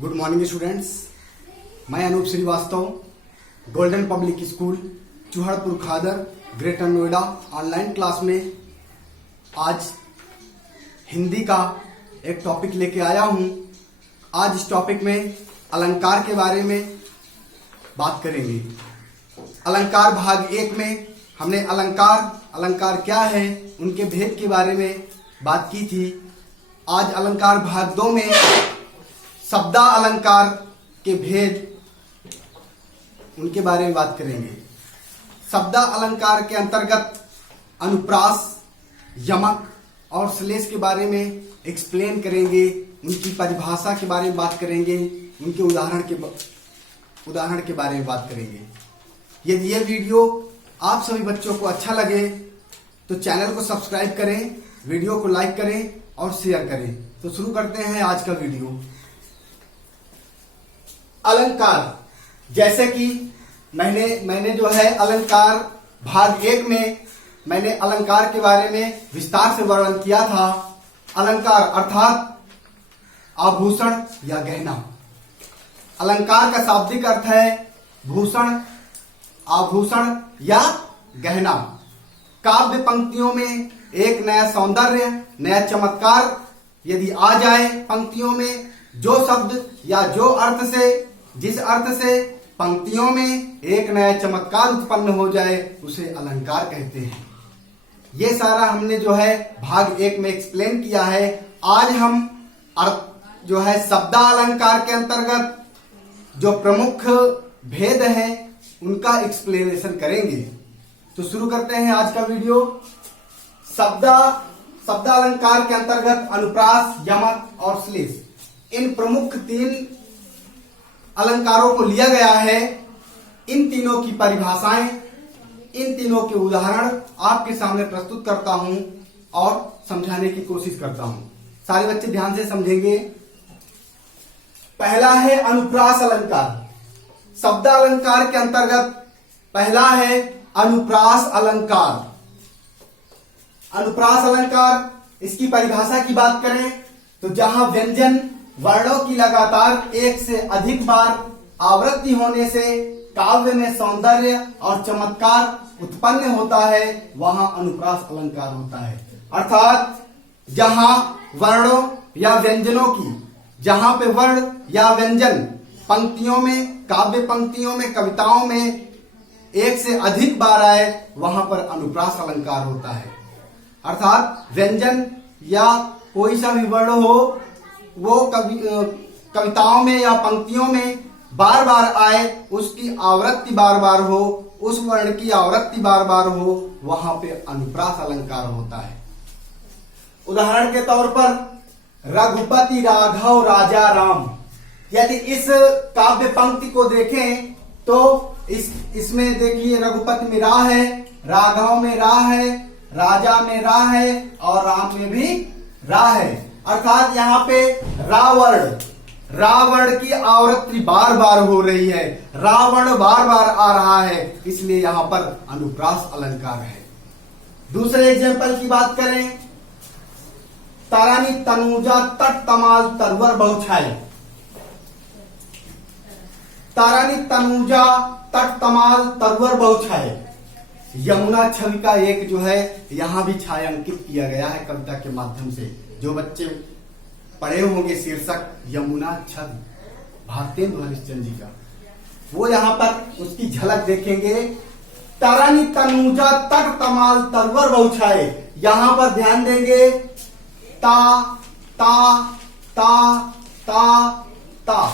Good morning students. मैं Anoop Srivastava, golden public school Chuharpur Khadar, Greater Noida online class में आज हिंदी का एक टॉपिक लेके आया हूं। आज इस टॉपिक में अलंकार के बारे में बात करेंगे। अलंकार भाग 1 में हमने अलंकार क्या है, उनके भेद के बारे में बात की थी। आज अलंकार भाग 2 में शब्दा अलंकार के भेद, उनके बारे में बात करेंगे। शब्दा अलंकार के अंतर्गत अनुप्रास, यमक और श्लेष के बारे में एक्सप्लेन करेंगे, उनकी परिभाषा के बारे में बात करेंगे, उनके उदाहरण के बारे में बात करेंगे। यदि यह वीडियो आप सभी बच्चों को अच्छा लगे तो चैनल को सब्सक्राइब करें, वीडियो को लाइक करें और शेयर करें। तो शुरू करते हैं आज का वीडियो। अलंकार, जैसे कि मैंने जो है अलंकार भाग 1 में मैंने अलंकार के बारे में विस्तार से वर्णन किया था। अलंकार अर्थात आभूषण या गहना। अलंकार का शाब्दिक अर्थ है भूषण, आभूषण या गहना। काव्य पंक्तियों में एक नया सौंदर्य, नया चमत्कार यदि आ जाए पंक्तियों में, जो शब्द या जो अर्थ से, जिस अर्थ से पंक्तियों में एक नया चमत्कार उत्पन्न हो जाए, उसे अलंकार कहते हैं। ये सारा हमने जो है भाग 1 में एक्सप्लेन किया है। आज हम जो है शब्दा अलंकार के अंतर्गत जो प्रमुख भेद है उनका एक्सप्लेनेशन करेंगे। तो शुरू करते हैं आज का वीडियो। शब्दा अलंकार के अंतर्गत अनुप्रास, यमक और श्लेष, इन प्रमुख 3 अलंकारों को लिया गया है। इन तीनों की परिभाषाएं, इन तीनों के उदाहरण आपके सामने प्रस्तुत करता हूं और समझाने की कोशिश करता हूं। सारे बच्चे ध्यान से समझेंगे। पहला है अनुप्रास अलंकार। शब्दा अलंकार के अंतर्गत पहला है अनुप्रास अलंकार। अनुप्रास अलंकार, इसकी परिभाषा की बात करें तो जहां व्यंजन वर्णों की लगातार एक से अधिक बार आवृत्ति होने से काव्य में सौंदर्य और चमत्कार उत्पन्न होता है, वहां अनुप्रास अलंकार होता है। अर्थात जहां वर्णों या व्यंजनों की, जहां पे वर्ण या व्यंजन पंक्तियों में, काव्य पंक्तियों में, कविताओं में एक से अधिक बार आए, वहां पर अनुप्रास अलंकार होता है। अर्थात व्यंजन या कोई सा भी वर्ण हो, वो कविताओं में या पंक्तियों में बार बार आए, उसकी आवृत्ति बार बार हो, उस वर्ण की आवृत्ति बार बार हो, वहां पे अनुप्रास अलंकार होता है। उदाहरण के तौर पर रघुपति राघव राजा राम, यदि इस काव्य पंक्ति को देखें तो इसमें देखिए रघुपति में रा है, राघव में रा है, राजा में रा है और राम में भी रा है। अर्थात यहाँ पे रावण की आवृत्ति बार बार हो रही है, रावण बार बार आ रहा है, इसलिए यहाँ पर अनुप्रास अलंकार है। दूसरे एग्जाम्पल की बात करें, तारानी तनुजा तट तमाल तरवर बहुछाए। तारानी तनुजा तट तमाल तरवर बहुछाए, यमुना छवि का एक जो है यहां भी छायांकित किया गया है कविता के माध्यम से। जो बच्चे पढ़े होंगे शीर्षक यमुना छवि, भारतेंदु हरिश्चंद्र जी का, वो यहाँ पर उसकी झलक देखेंगे। तारानी तनुजा तट तमाल तरवर बहुछाए, यहां पर ध्यान देंगे ता ता ता ता ता,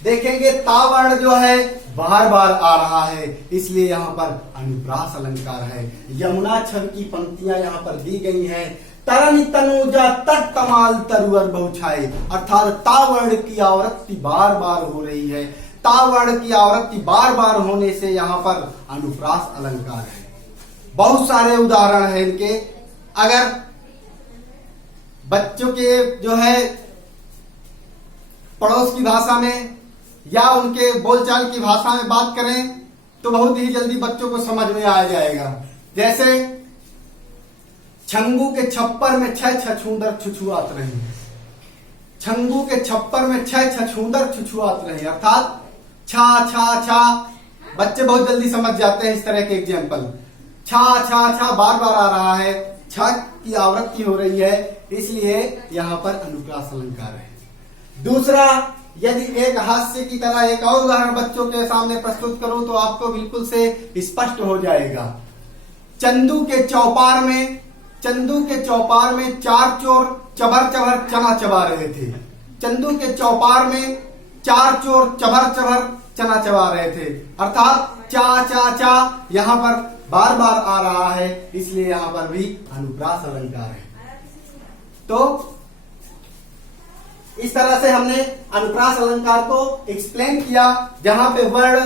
देखेंगे ता वर्ण जो है बार बार आ रहा है, इसलिए यहाँ पर अनुप्रास अलंकार है। यमुना छवि की पंक्तियां यहाँ पर दी गई हैं। तरनी तनुजा तट तमाल तरवर बहुछाए, अर्थात ता वर्ण की आवृत्ति बार बार हो रही है। ता वर्ण की आवृत्ति बार बार होने से यहाँ पर अनुप्रास अलंकार है। बहुत सारे उदाहरण हैं इनके। अगर बच्चों के जो है पड़ोस की भाषा में या उनके बोलचाल की भाषा में बात करें तो बहुत ही जल्दी बच्चों को समझ में आ जाएगा। जैसे छंगू के छप्पर में 6 छछूंदर छुछुआत रहे। छंगू के छप्पर में छह छछूंदर छुछुआत रहे, अर्थात छा छा छा। बच्चे बहुत जल्दी समझ जाते हैं इस तरह के एग्जाम्पल। छा छा छा बार बार आ रहा है, छा की आवृत्ति हो रही है, इसलिए यहां पर अनुप्रास अलंकार है। दूसरा, यदि एक हास्य की तरह एक और उदाहरण बच्चों के सामने प्रस्तुत करूं तो आपको बिल्कुल से स्पष्ट हो जाएगा। चंदू के चौपार में चार चोर चबर चबर चना चबा रहे थे। चंदू के चौपार में चार चोर चबर चबर चना चबा रहे थे, अर्थात चा चा चा यहां पर बार बार आ रहा है, इसलिए यहां पर भी अनुप्रास अलंकार है। तो इस तरह से हमने अनुप्रास अलंकार को एक्सप्लेन किया। जहां पे वर्ण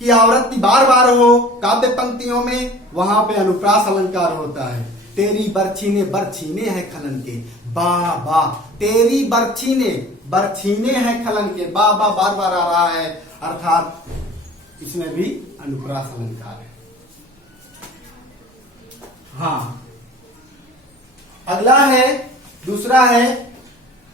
की आवृत्ति बार बार हो काव्य पंक्तियों में, वहां पे अनुप्रास अलंकार होता है। तेरी बरछीने है खलन के, बा बा। तेरी बरछीने है खलन के, बा बा बार बार आ रहा है, अर्थात इसमें भी अनुप्रास अलंकार है। हाँ, अगला है, दूसरा है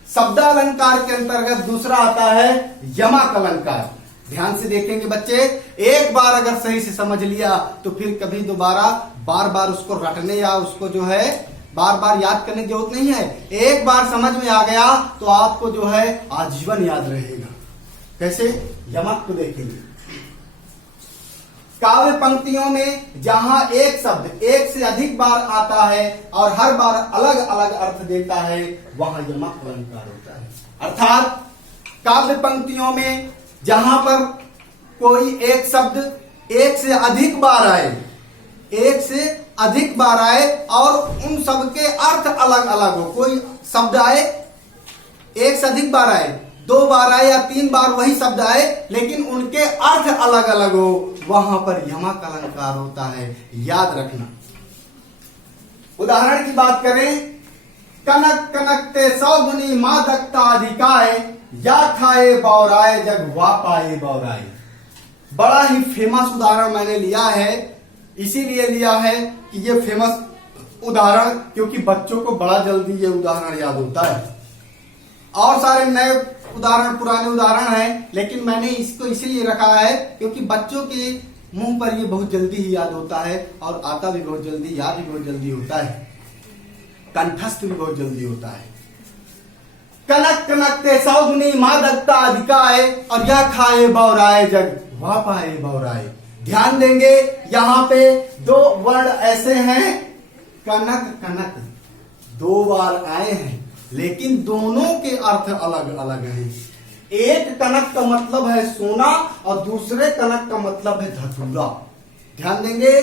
शब्दालंकार के अंतर्गत दूसरा आता है यमक अलंकार। ध्यान से देखेंगे बच्चे, एक बार अगर सही से समझ लिया तो फिर कभी दोबारा बार बार उसको रटने या उसको जो है बार बार याद करने की जरूरत नहीं है। एक बार समझ में आ गया तो आपको जो है आजीवन याद रहेगा। कैसे? यमक को देखेंगे। काव्य पंक्तियों में जहां एक शब्द एक से अधिक बार आता है और हर बार अलग अलग अर्थ देता है, वहां यमक अलंकार होता है। अर्थात काव्य पंक्तियों में जहां पर कोई एक शब्द एक से अधिक बार आए और उन सब के अर्थ अलग अलग हो। कोई शब्द आए, एक से अधिक बार आए, 2 बार आए या 3 बार वही शब्द आए, लेकिन उनके अर्थ अलग अलग हो, वहां पर यमक अलंकार होता है। याद रखना। उदाहरण की बात करें, कनक कनकते 100 गुनी मादकता अधिकाय, या खाए बौराए जग वा पाए बौराए। बड़ा ही फेमस उदाहरण मैंने लिया है, इसीलिए लिया है कि ये फेमस उदाहरण, क्योंकि बच्चों को बड़ा जल्दी ये उदाहरण याद होता है। और सारे नए उदाहरण, पुराने उदाहरण हैं, लेकिन मैंने इसको इसीलिए रखा है क्योंकि बच्चों के मुंह पर ये बहुत जल्दी ही याद होता है और आता भी बहुत जल्दी, याद भी बहुत जल्दी होता है, कंठस्थ भी बहुत जल्दी होता है। कनक कनकते 100 गुनी मादकता अधिकाय, और यह खाए बौराए जग वा पाए बौराए। ध्यान देंगे, यहां पे 2 वर्ण ऐसे हैं, कनक कनक 2 बार आए हैं, लेकिन दोनों के अर्थ अलग अलग हैं। एक कनक का मतलब है सोना और दूसरे कनक का मतलब है धतूरा। ध्यान देंगे,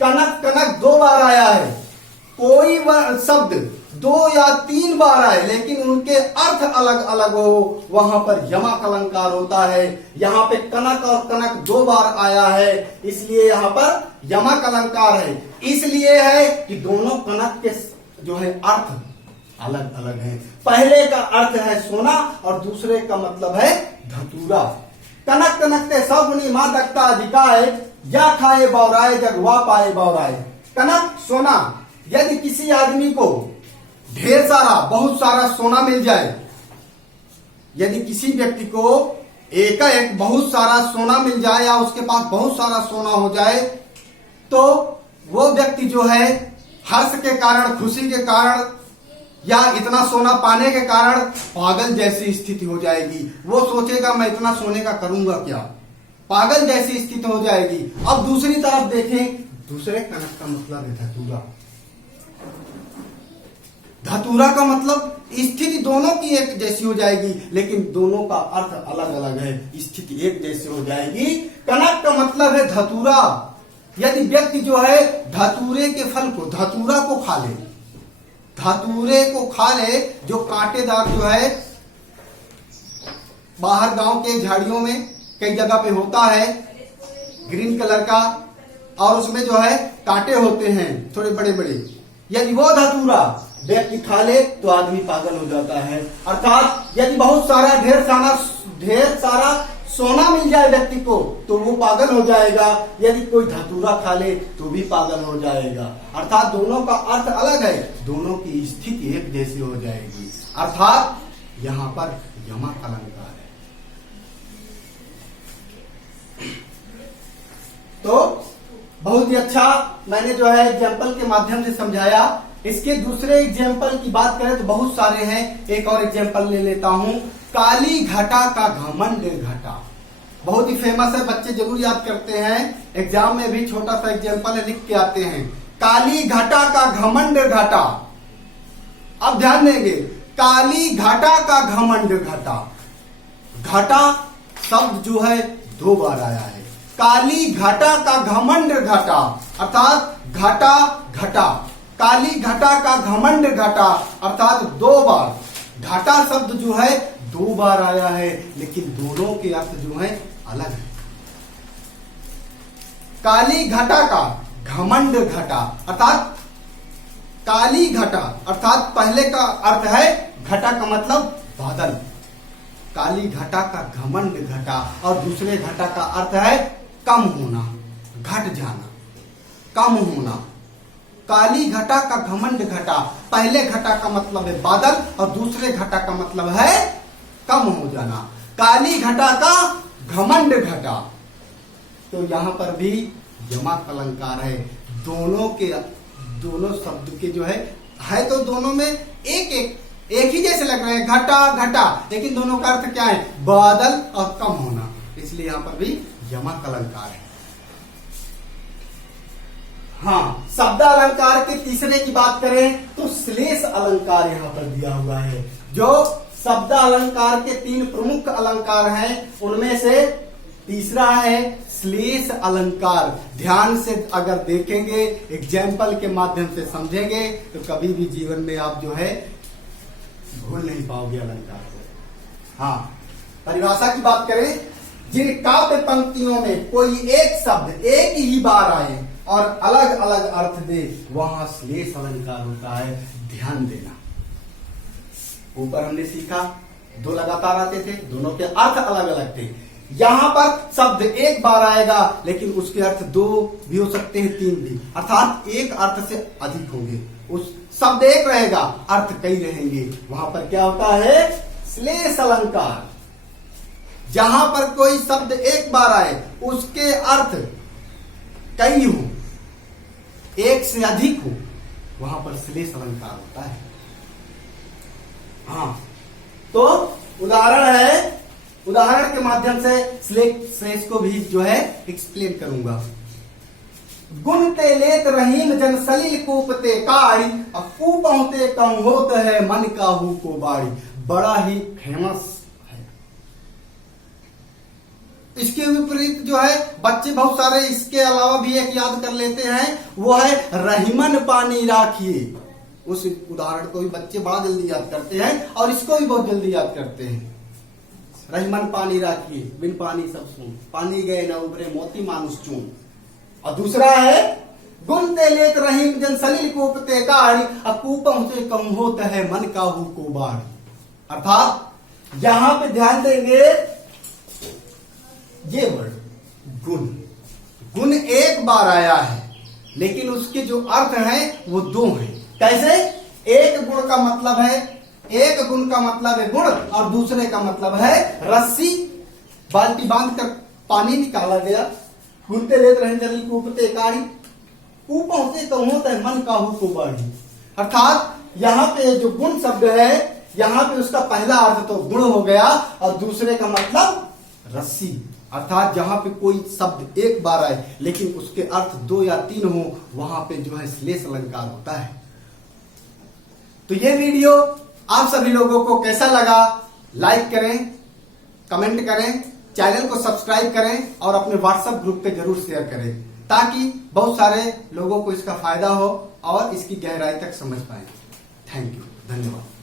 कनक कनक 2 बार आया है। कोई शब्द 2 या 3 बार आए लेकिन उनके अर्थ अलग अलग हो, वहां पर यमक अलंकार होता है। यहाँ पे कनक और कनक 2 बार आया है, इसलिए यहाँ पर यमक अलंकार है। इसलिए है कि दोनों कनक के जो है अर्थ अलग अलग है। पहले का अर्थ है सोना और दूसरे का मतलब है धतूरा। कनक कनकते 100 गुनी मादकता अधिकाय, या खाए बौराए जग वा पाए बौराए। कनक सोना, यदि किसी आदमी को ढेर सारा, बहुत सारा सोना मिल जाए, यदि किसी व्यक्ति को एकाएक बहुत सारा सोना मिल जाए या उसके पास बहुत सारा सोना हो जाए, तो वो व्यक्ति जो है हर्ष के कारण, खुशी के कारण या इतना सोना पाने के कारण पागल जैसी स्थिति हो जाएगी। वो सोचेगा मैं इतना सोने का करूंगा क्या, पागल जैसी स्थिति हो जाएगी। अब दूसरी तरफ देखें, दूसरे कनक का मतलब है धतूरा। धतूरा का मतलब स्थिति दोनों की एक जैसी हो जाएगी, लेकिन दोनों का अर्थ अलग अलग है, स्थिति एक जैसी हो जाएगी। कनक का मतलब है धतूरा। यदि व्यक्ति जो है धतूरे के फल को, धतूरा को खा ले, धतूरे को खा ले, जो कांटेदार जो है बाहर गांव के झाड़ियों में कई जगह पे होता है, ग्रीन कलर का, और उसमें जो है कांटे होते हैं थोड़े बड़े बड़े, यदि वो धतूरा व्यक्ति खा ले तो आदमी पागल हो जाता है। अर्थात यदि बहुत सारा ढेर सारा सोना मिल जाए व्यक्ति को तो वो पागल हो जाएगा, यदि कोई धतूरा खा ले तो भी पागल हो जाएगा। अर्थात दोनों का अर्थ अलग है, दोनों की स्थिति एक जैसी हो जाएगी। अर्थात यहां पर यमक अलंकार है। तो बहुत ही अच्छा मैंने जो है एग्जाम्पल के माध्यम से समझाया। इसके दूसरे एग्जाम्पल की बात करें तो बहुत सारे हैं। एक और एग्जाम्पल ले लेता हूं, काली घटा का घमंड घटा। बहुत ही फेमस है, बच्चे जरूर याद करते हैं, एग्जाम में भी छोटा सा एग्जाम्पल लिख के आते हैं। काली घटा का घमंड घटा। अब ध्यान देंगे, काली घटा का घमंड घटा। घटा शब्द जो है 2 बार आया है। काली घटा का घमंड घटा अर्थात घटा घटा। काली घटा का घमंड घटा अर्थात 2 बार। घटा शब्द जो है 2 बार आया है, लेकिन दोनों के अर्थ जो है अलग है। काली घटा का घमंड घटा अर्थात काली घटा अर्थात पहले का अर्थ है घटा का मतलब बादल। काली घटा का घमंड घटा और दूसरे घटा का अर्थ है कम होना, घट जाना, कम होना। काली घटा का घमंड घटा, पहले घटा का मतलब है बादल और दूसरे घटा का मतलब है कम हो जाना। काली घटा का घमंड घटा, तो यहां पर भी यमक अलंकार है। दोनों शब्द के जो है तो दोनों में एक ही जैसे लग रहे हैं, घटा घटा, लेकिन दोनों का अर्थ क्या है? बादल और कम होना, इसलिए यहां पर भी यमक अलंकार है। हाँ, शब्द अलंकार के तीसरे की बात करें तो श्लेष अलंकार यहां पर दिया हुआ है। जो शब्द अलंकार के 3 प्रमुख अलंकार हैं, उनमें से तीसरा है श्लेष अलंकार। ध्यान से अगर देखेंगे, एग्जाम्पल के माध्यम से समझेंगे तो कभी भी जीवन में आप जो है भूल नहीं पाओगे अलंकार को। हाँ, परिभाषा की बात करें, जिन काव्य पंक्तियों में कोई एक शब्द एक ही बार आए और अलग अलग अर्थ दे, वहां श्लेष अलंकार होता है। ध्यान देना, ऊपर हमने सीखा 2 लगातार आते थे, दोनों के अर्थ अलग अलग थे। यहां पर शब्द एक बार आएगा, लेकिन उसके अर्थ 2 भी हो सकते हैं, 3 भी, अर्थात एक अर्थ से अधिक होंगे। उस शब्द एक रहेगा, अर्थ कई रहेंगे, वहां पर क्या होता है? श्लेष अलंकार। जहां पर कोई शब्द एक बार आए, उसके अर्थ कई हो, एक से अधिक हो, वहां पर श्लेष अलंकार होता है। हाँ, तो उदाहरण के माध्यम से श्लेष को भी जो है एक्सप्लेन करूंगा। गुण ते लेत रहीम जन सलील कूपते काड़ी, और कूपते कम होत है मन काहू को बाड़ी। बड़ा ही फेमस है। इसके विपरीत जो है बच्चे बहुत सारे इसके अलावा भी एक याद कर लेते हैं, वो है रहीमन पानी राखिए। उस उदाहरण को भी बच्चे बड़ा जल्दी याद करते हैं और इसको भी बहुत जल्दी याद करते हैं। रहीमन पानी राखिए, बिन पानी सब सून, पानी गए न उभरे मोती मानुष चून। और दूसरा है गुण ते लेत रहीम जन सलील कूपते काड़ी, अकूपम से कम होत है मन काहू को बाढ़। अर्थात यहां पे ध्यान देंगे, ये वर्ड गुण एक बार आया है, लेकिन उसके जो अर्थ हैं वो 2 हैं। कैसे? एक गुण का मतलब है, एक गुण का मतलब है गुण, और दूसरे का मतलब है रस्सी। बाल्टी बांध कर पानी निकाला गया। गुणते लेत रहीम जन कूपते काड़ी, कूपों से कम होता है मन काहू को बाढ़ी। अर्थात यहाँ पे जो गुण शब्द है, यहाँ पे उसका पहला अर्थ तो गुण हो गया और दूसरे का मतलब रस्सी। अर्थात जहां पे कोई शब्द एक बार आए लेकिन उसके अर्थ 2 या 3 हो, वहां पे जो है श्लेष अलंकार होता है। तो ये वीडियो आप सभी लोगों को कैसा लगा? लाइक करें, कमेंट करें, चैनल को सब्सक्राइब करें और अपने व्हाट्सएप ग्रुप पे जरूर शेयर करें, ताकि बहुत सारे लोगों को इसका फायदा हो और इसकी गहराई तक समझ पाए। थैंक यू, धन्यवाद।